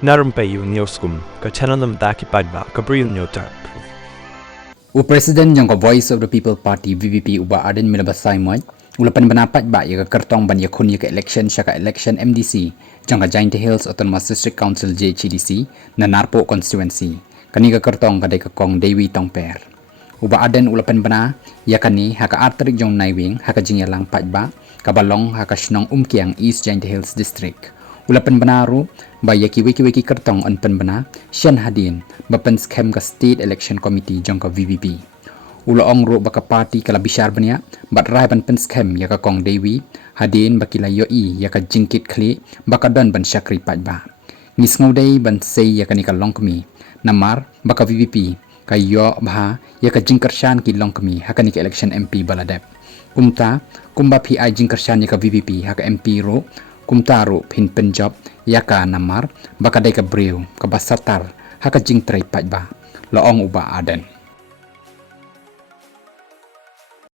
Na Rympei U Hynñiewtrep paidbah Bri U Hynñiewtrep. President jong Voice of the People Party VVP uba Ardent milabasai moj ulapan banapat ba ya Kyrtong ban yakun ya election syaka election MDC jong Giant Hills Autonomous District Council JCDC na Narpo constituency kani Kyrtong kadai kong Dewi Tongper uba Ardent ulapan bana yakani haka arterik jong naiwing haka jingyalang paidbah kabalong haka shnong umkiang East Giant Hills District ulapan banaru ba yaki wiki Kyrtong on penbana Shan Hadin bapen scam ka State Election Committee jong ka VVP ulaong ro baka party kala bishar bania bat rai ban pen scam ya ka kong Dewi Hadin bakila yoi ya ka jingkit kli baka don ban syakri paidbah ngisngau dei ban sei ya ka ni ka longkmi namar baka VVP kayo bha ya ka Kyrshan ki longkmi hakani ka election MP baladep kumba PI Kyrshan ya ka VVP haka MP ro kumtaru pin job yaka namar baka dai ka Bri U ka basatar haka jing trai paidbah loong uba Ardent